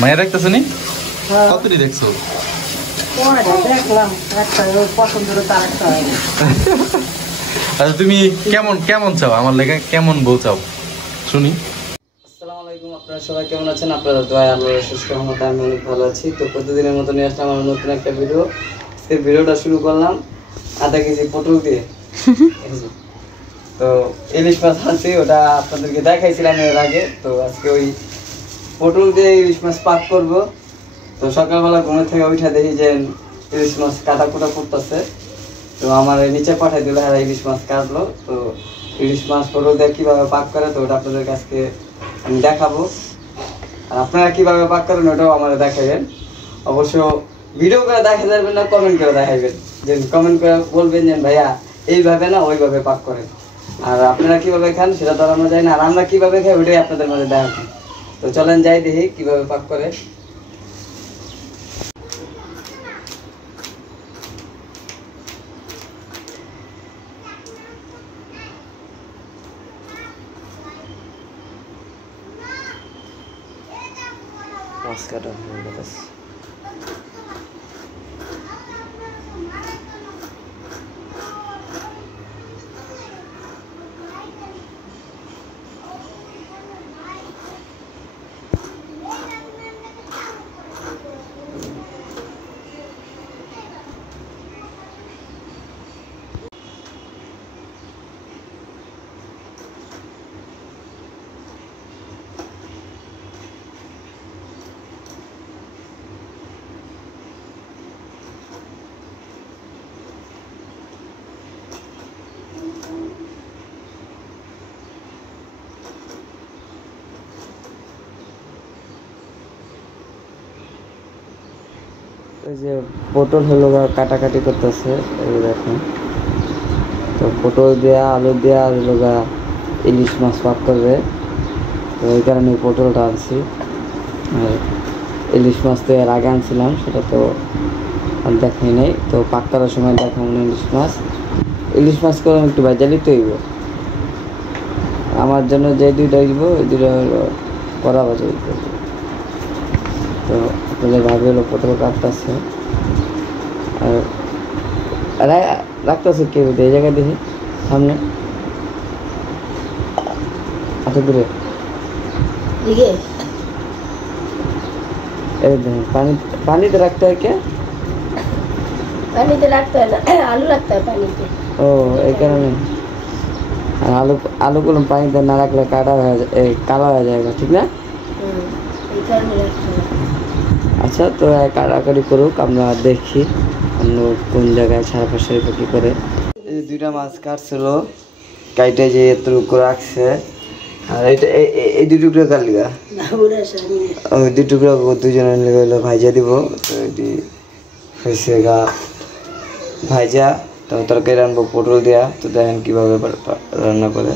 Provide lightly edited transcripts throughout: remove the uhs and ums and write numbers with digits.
মায়া দেখতেছ নি? কতটি দেখছো? আচ্ছা তুমি কেমন কেমন চাও আমার লেগে, কেমন বউ চাও শুনি? আসসালামু আলাইকুম, আপনারা সবাই কেমন আছেন? আপনাদের দোয়ায় আল্লাহর শেষ রহমতে আমি অনেক ভালো আছি। তো প্রতিদিনের মতো নিয়ে আসলাম আমার নতুন একটা ভিডিও। আজকে ভিডিওটা শুরু করলাম আধা কেজি পটল দিয়ে। তো ইলিশ মাছ আনছি, ওটা আপনাদেরকে দেখাইছিলাম এর আগে। তো আজকে ওই পটল দিয়ে ইলিশ মাছ পাক করব। তো সকালবেলা ঘুমে থেকে উঠে দেখি যে ইলিশ মাছ কাটা কুটা করতেছে। তো আমার নিচে পাঠাই দিল, হ্যাঁ ইলিশ মাছ কাটলো। তো ইলিশ মাছ পটল দিয়ে কীভাবে পাক করে তো ওটা আপনাদের কাছে আমি দেখাবো। আর আপনারা কীভাবে পাক করেন ওটাও আমার দেখাবেন। অবশ্য ভিডিও করে দেখা যাবেন না, কমেন্ট করে দেখাবেন। যে কমেন্ট করে বলবেন যে ভাইয়া এইভাবে না ওইভাবে পাক করেন। আর আপনারা কীভাবে খান সেটা তো আমরা জানি না, আর আমরা কীভাবে খাই ওটাই আপনাদের মাঝে দেখাবো। তো চলেন যাই দেখি কীভাবে পাক করে। মাছ কাটা হয়ে গেছে। এই যে পটল হলো কাটাকাটি করতেছে, এই দেখুন। তো পটল দেওয়া আলু দেওয়া আর হলো ইলিশ মাছ পাক করবে। তো এই কারণে পটলটা আনছি। আর ইলিশ মাছ তো এর আগে আনছিলাম, সেটা তো আর দেখাই নাই। তো পাক করার সময় দেখাবো না ইলিশ মাছ করে একটু ভাজালি তো হইব। আমার জন্য যে দুইটা হইব ওই দুইটা হলো কড়া ভাজা হইব। তো আপনাদের ভাবে হলো পটল কাটতেছে আর রাখতেছে কেউ এই জায়গায় দেখি সামনে আচ্ছা দূরে এই দেখুন পানিতে রাখতে হয় কে? পানিতে রাখতে হয় না, আলু রাখতে হয় পানিতে। ও এই কারণে। আর আলুগুলো পানিতে না রাখলে কাটা হয়ে যায়, কালো হয়ে যায়, ঠিক না? এই কারণে রাখতে হয়। আচ্ছা, তো কাটাকাটি করুক, আমরা দেখি অন্য কোন জায়গায় সারা পাশে কী করে। এই যে দুইটা মাছ কাটছিল, কাইটে যে এতটুকু রাখছে। আর এটা এই দুই টুকরো কার লিগা? ওই দুই টুকরো দুজনের লিগা হলো ভাইজা দিব। তো এটি হয়েছে ভাইজা। তো তরকারি রান্নবো পটল দেওয়া। তো দেখেন কীভাবে রান্না করে।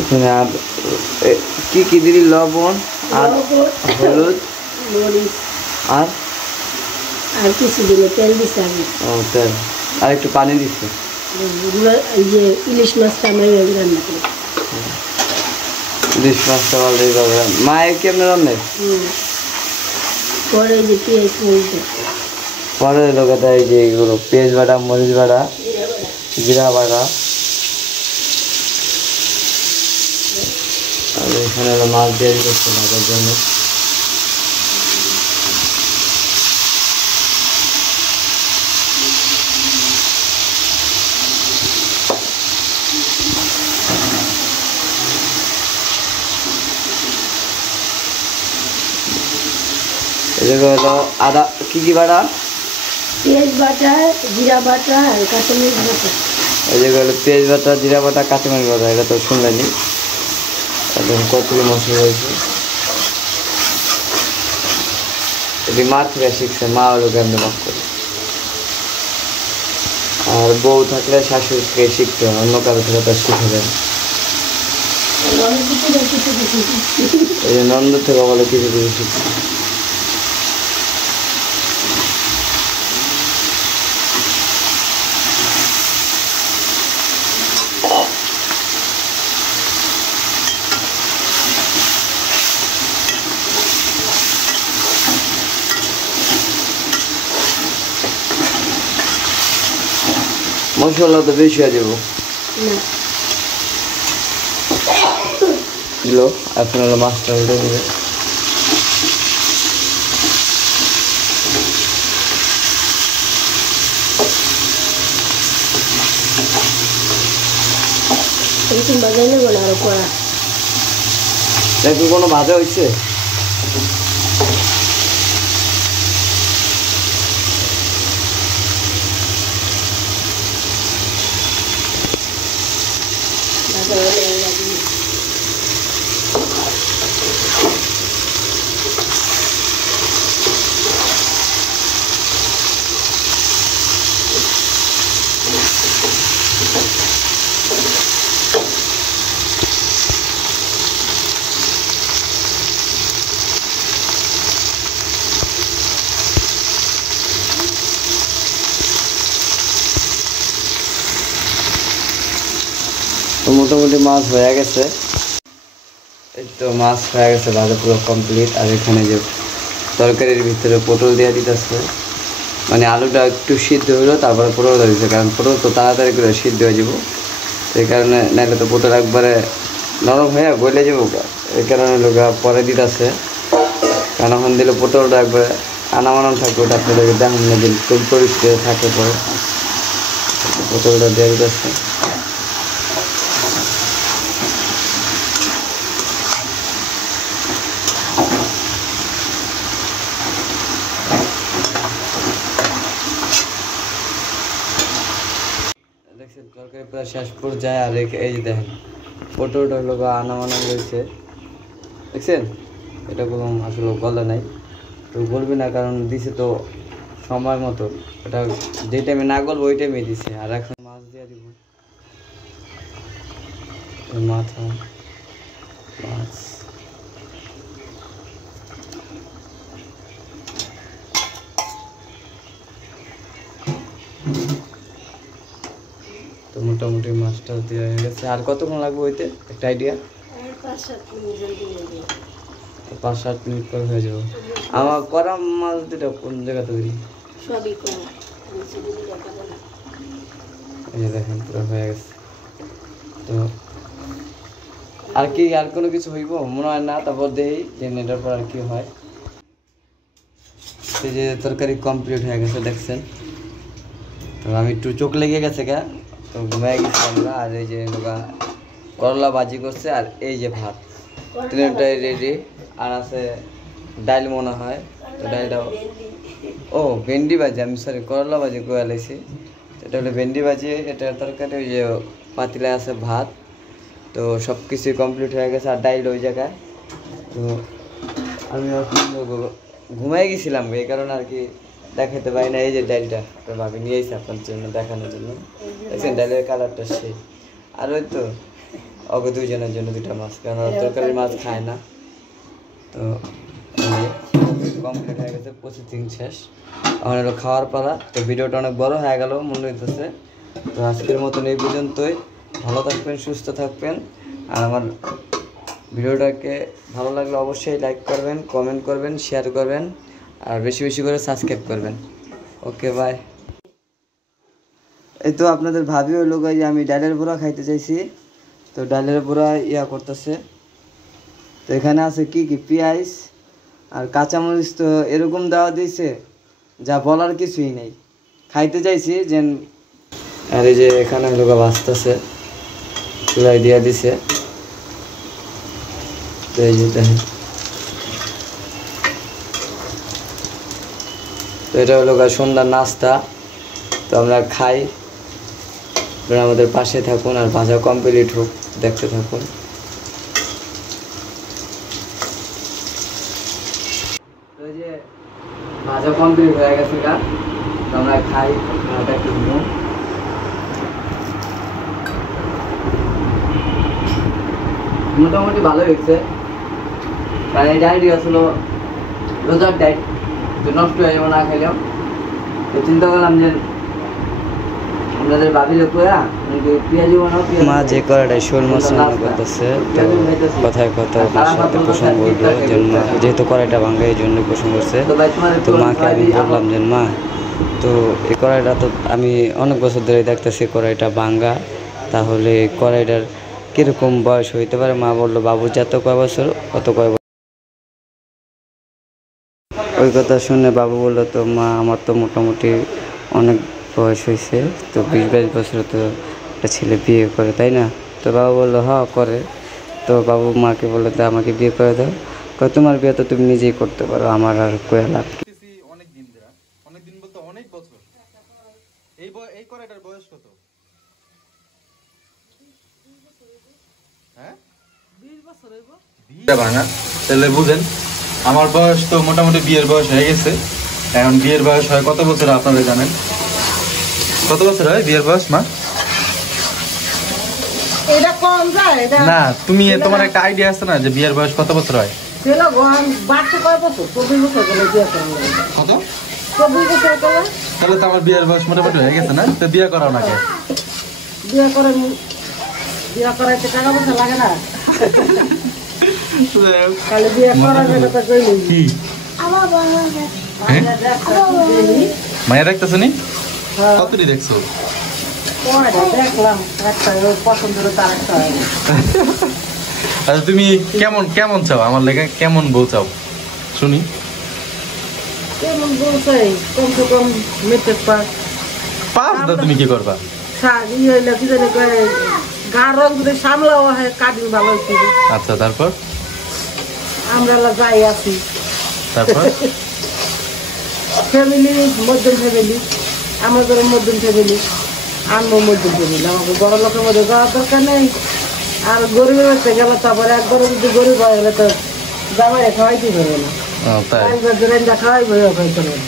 এখানে আর কি কি দিলি? লবণ আর হলুদ আর আর কিছু দিলে তেল দিচ্ছে আমি। ও তেল আর একটু পানি দিচ্ছে। এই যে ইলিশ মাছটা আমরা রান্না করি। ইলিশ মাছটা ভালো এইভাবে মায়ের কেমন রান্নে? পরে যে পেঁয়াজ মরিচ পরে লোকে দেয় যে এগুলো পেঁয়াজ বাটা, মরিচ বাটা, জিরা বাটা। আর এখানে হলো মাছ দিয়ে করছে ভাজার জন্য। এগুলো হলো আদা কি বাটা? পেঁয়াজ বাটা, জিরা বাটা আর কাঁচামরিচ বাটা। এই যে হলো পেঁয়াজ বাটা, জিরা বাটা, কাঁচামরিচ বাটা। এটা তো শুনলেনি। একদম কতগুলো মশলা রয়েছে। এটি মা থেকে শিখছে, মা হলো কেমন মাছ করে। আর বউ থাকলে শাশুড়িকে শিখতে হয়, অন্য কারো থেকে তার শিখে যায়। এই যে নন্দ থেকে বলে কিছু কিছু শিখতে। মশলা তো বেশি হয়ে যাবো দিল। এখন হলো মাছটা উঠে দেবে। দেখো কোনো ভাজা হয়েছে? তো মোটামুটি মাছ হয়ে গেছে। এই তো মাছ হয়ে গেছে, ভাজা পুরো কমপ্লিট। আর এখানে যে তরকারির ভিতরে পটল দিয়ে দিতেছে, মানে আলুটা একটু সিদ্ধ হলো তারপরে পটলটা দিচ্ছে, কারণ পটল তো তাড়াতাড়ি করে সিদ্ধ হয়ে যাবো। এই কারণে নাহলে তো পটল একবারে নরম হয়ে গলে যাবো, এই কারণে লোক পরে দিতেছে। কারণ এখন দিলে পটলটা একবারে আনামানো থাকবে, ওটা আপনাদের দেখুন না দিন তেল পরিষ্কার থাকে, পরে পটলটা দিয়ে দিতেছে। দেখছেন তরকারি প্রায় শেষ পর্যায়ে। আর এই যে দেখেন পটলটা হলো আনামানা রয়েছে, দেখছেন? এটা কোনো আসলে গলে নাই, তো গলবে না, কারণ দিছে তো সময় মতো। এটা যে টাইমে না গলবো ওই টাইমে দিছে। আর এখন মাছ দিয়ে দিব, মাথা মাছ। তো মোটামুটি মাছটা দেওয়া হয়ে গেছে। আর কতক্ষণ লাগবে হইতে একটা আইডিয়া? 5-7 মিনিট পর হয়ে যাবে। আমার করা মাছ দুটা কোন জায়গাতে দিই? এই যে দেখেন পুরো হয়ে গেছে। তো আর কি আর কোনো কিছু হইব মনে হয় না, তারপর দেখি যে এটার পর আর কি হয়। এই যে তরকারি কমপ্লিট হয়ে গেছে দেখছেন। তো আমি একটু চোখ লেগে গেছে গা, তো ঘুমিয়ে গেছি আমরা। আর এই যে করলা ভাজি করছে, আর এই যে ভাত, তিনটাই রেডি। আর আছে ডাল মনে হয়, তো ডালটা ও ভেন্ডি ভাজি, আমি সরি করলা ভাজি করে লাইছি। এটা হলো ভেন্ডি ভাজি, এটা তরকারি। ওই যে পাতিলে আছে ভাত। তো সব কিছুই কমপ্লিট হয়ে গেছে। আর ডাইল ওই জায়গায়। তো আমি ঘুমাই গেছিলাম, এই কারণে আর কি দেখাতে পারি না। এই যে ডাইলটা ভাবি নিয়ে এসে আপনার জন্য দেখানোর জন্য। দেখছেন ডাইলের কালারটা সেই। আর ওই তো অগ দুইজনের জন্য 2টা মাছ, কারণ তরকারির মাছ খায় না। তো কমপ্লিট হয়ে গেছে, প্রসেসিং শেষ। আমার হলো খাওয়ার পালা। তো ভিডিওটা অনেক বড় হয়ে গেল মনে হইতেছে। তো আজকের মতন এই পর্যন্তই। ভালো থাকবেন, সুস্থ থাকবেন। আর আমার ভিডিওটাকে ভালো লাগলে অবশ্যই লাইক করবেন, কমেন্ট করবেন, শেয়ার করবেন, আর বেশি বেশি করে সাবস্ক্রাইব করবেন। Okay bye. এই তো আপনাদের ভাবি হলো যে আমি ডালের বড়া খাইতে চাইছি, তো ডালের বড়া করতেছে। তো এখানে আছে কি কি পেঁয়াজ আর কাঁচামরিচ, তো এরকম দেওয়া দিয়েছে যা বলার কিছুই নেই। খাইতে চাইছি যে, আর এই যে এখানে লোক ভাজতেছে, চুলাই দিয়া দিছে। তো এই যে দেখেন, তো এটা হলো সন্ধ্যার নাস্তা। তো আমরা খাই, আপনারা আমাদের পাশে থাকুন। আর ভাজা কমপ্লিট হোক, দেখতে থাকুন। তো এই যে ভাজা কমপ্লিট হয়ে গেছে, আমরা খাই। একটু মোটামুটি ভালো হয়েছে, কারণ এই ডায়েরি আসলে রোজার ডায়েট, তো নষ্ট হয়ে যাবো না খেলেও। তো চিন্তা করলাম যে আপনাদের ভাবিলে কোয়া পেঁয়াজি বানাও। মা যে কড়াইটা শোল মাছ রান্না করতেছে, তো কথায় কথা মার সাথে পোষণ বললো যে মা যেহেতু কড়াইটা ভাঙা এই জন্য পোষণ করছে। তো মাকে আমি বললাম যে মা, তো এই কড়াইটা তো আমি অনেক বছর ধরে দেখতেছি কড়াইটা ভাঙা, তাহলে কড়াইটার কীরকম বয়স হইতে পারে? মা বললো বাবু যত কয় বছর অত কয় বছর। ওই কথা শুনে বাবু বললো, তো মা আমার তো মোটামুটি অনেক বয়স হয়েছে, তো 20-22 বছর তো একটা ছেলে বিয়ে করে, তাই না? তো বাবা বললো হ্যাঁ করে। তো বাবু মাকে বললো তো আমাকে বিয়ে করে দাও। তোমার বিয়ে তো তুমি নিজেই করতে পারো, আমার আর কোয়া লাভ কি? অনেক দিন ধরে, অনেক দিন বলতে অনেক বছর। এই কড়াইটার বয়স কত? হ্যাঁ 20 বছর হইব। বিয়ে ভাঙা তাহলে বুঝেন, আমার বয়স তো মোটামুটি বিয়ের বয়স হয়ে গেছে। এখন বিয়ের বয়স হয় কত বছর আপনারা জানেন? কত বছর হয় বিয়ের বয়স মা? এটা কম যায় এটা না, তুমি তোমার একটা আইডিয়া আছে না যে বিয়ের বয়স কত বছর হয়? ছেলে গন বাড়তে কয় বছর? 24 বছর গেলে বিয়ে করা লাগে। কত? 24 বছর গেলে তাহলে তো আমার বিয়ের বয়স মোটামুটি হয়ে গেছে না? তো বিয়ে করাও না কে? বিয়ে করে, বিয়ে করাইতে টাকা পয়সা লাগে না, খালি বিয়ে করা গেলে তো কইলি কি মায়ের দেখতেছো নি? কতটি দেখছো? দেখলাম একটা পছন্দের তার একটা। আচ্ছা তুমি কেমন চাও আমার লেগে? কেমন বউ চাও শুনি? কেমন বলছে কমসে কম মেট্রিক পাস। পাস দাও, তুমি কি করবা? গা রং যদি সামলাও হয় কাটিং ভালো হয়েছিল। আচ্ছা তারপর? আমরা যাই আছি তারপর ফ্যামিলি, মধ্যম ফ্যামিলি, আমাদের মধ্যম ফ্যামিলি, আনবো মধ্যম ফ্যামিলি। আমাকে বড় লোকের মধ্যে যাওয়ার দরকার নেই। আর গরিবের মধ্যে গেলে তারপরে একবারে যদি গরিব হয়ে গেলে তো জামাই খাওয়াইতে পারবে না, তাই খাওয়াই খাওয়াই পারবে না।